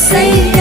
say